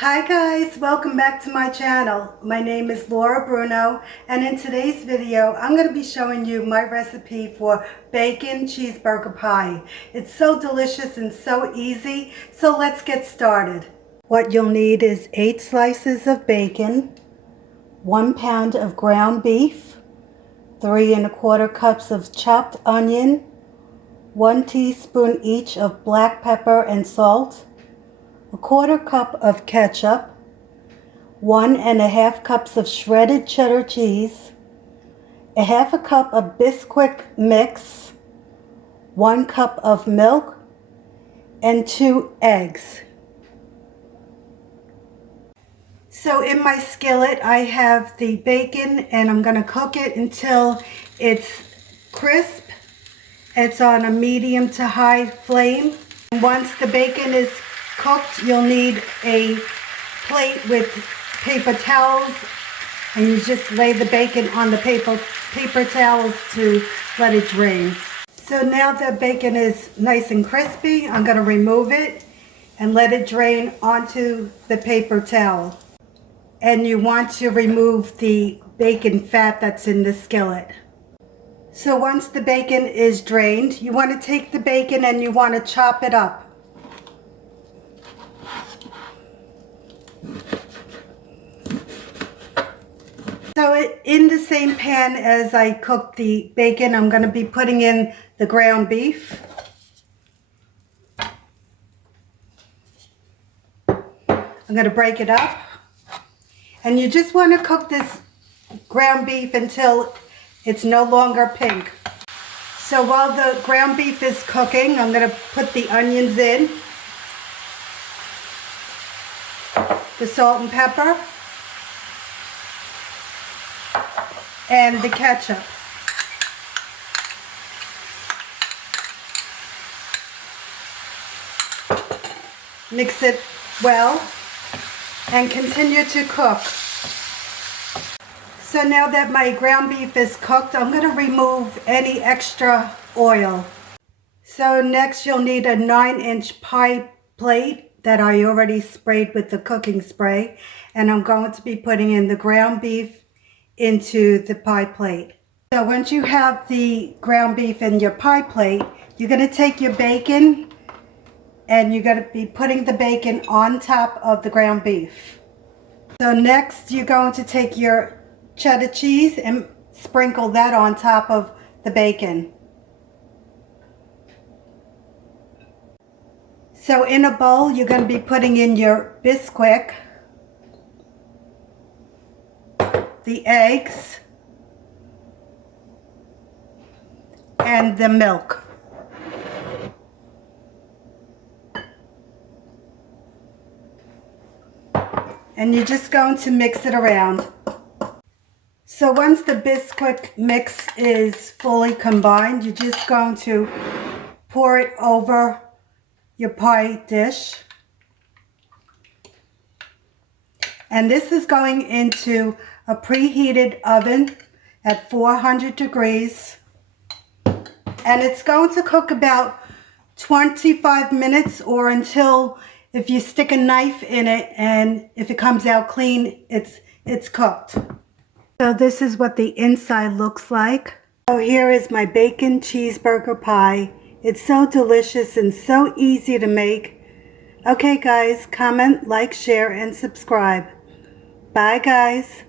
Hi guys, welcome back to my channel. My name is Laura Bruno, and in today's video I'm going to be showing you my recipe for bacon cheeseburger pie. It's so delicious and so easy, so let's get started. What you'll need is 8 slices of bacon, 1 pound of ground beef, 3 1/4 cups of chopped onion, 1 teaspoon each of black pepper and salt, 1/4 cup of ketchup, 1 1/2 cups of shredded cheddar cheese, 1/2 cup of Bisquick mix, 1 cup of milk, and 2 eggs. So in my skillet I have the bacon and I'm going to cook it until it's crisp. It's on a medium to high flame. Once the bacon is cooked, you'll need a plate with paper towels, and you just lay the bacon on the paper towels to let it drain. So now that bacon is nice and crispy, I'm going to remove it and let it drain onto the paper towel. And you want to remove the bacon fat that's in the skillet. So once the bacon is drained, you want to take the bacon and you want to chop it up. So in the same pan as I cook the bacon, I'm going to be putting in the ground beef. I'm going to break it up. And you just want to cook this ground beef until it's no longer pink. So while the ground beef is cooking, I'm going to put the onions in, the salt and pepper, and the ketchup. Mix it well and continue to cook. So now that my ground beef is cooked, I'm going to remove any extra oil. So next you'll need a 9-inch pie plate that I already sprayed with the cooking spray, and I'm going to be putting in the ground beef into the pie plate. So once you have the ground beef in your pie plate, you're going to take your bacon and you're going to be putting the bacon on top of the ground beef. So next you're going to take your cheddar cheese and sprinkle that on top of the bacon. So in a bowl you're going to be putting in your Bisquick, the eggs, and the milk. And you're just going to mix it around. So once the Bisquick mix is fully combined, you're just going to pour it over your pie dish. And this is going into a preheated oven at 400 degrees. And it's going to cook about 25 minutes or until, if you stick a knife in it and if it comes out clean, it's cooked. So this is what the inside looks like. So here is my bacon cheeseburger pie. It's so delicious and so easy to make. Okay guys, comment, like, share, and subscribe. Bye guys.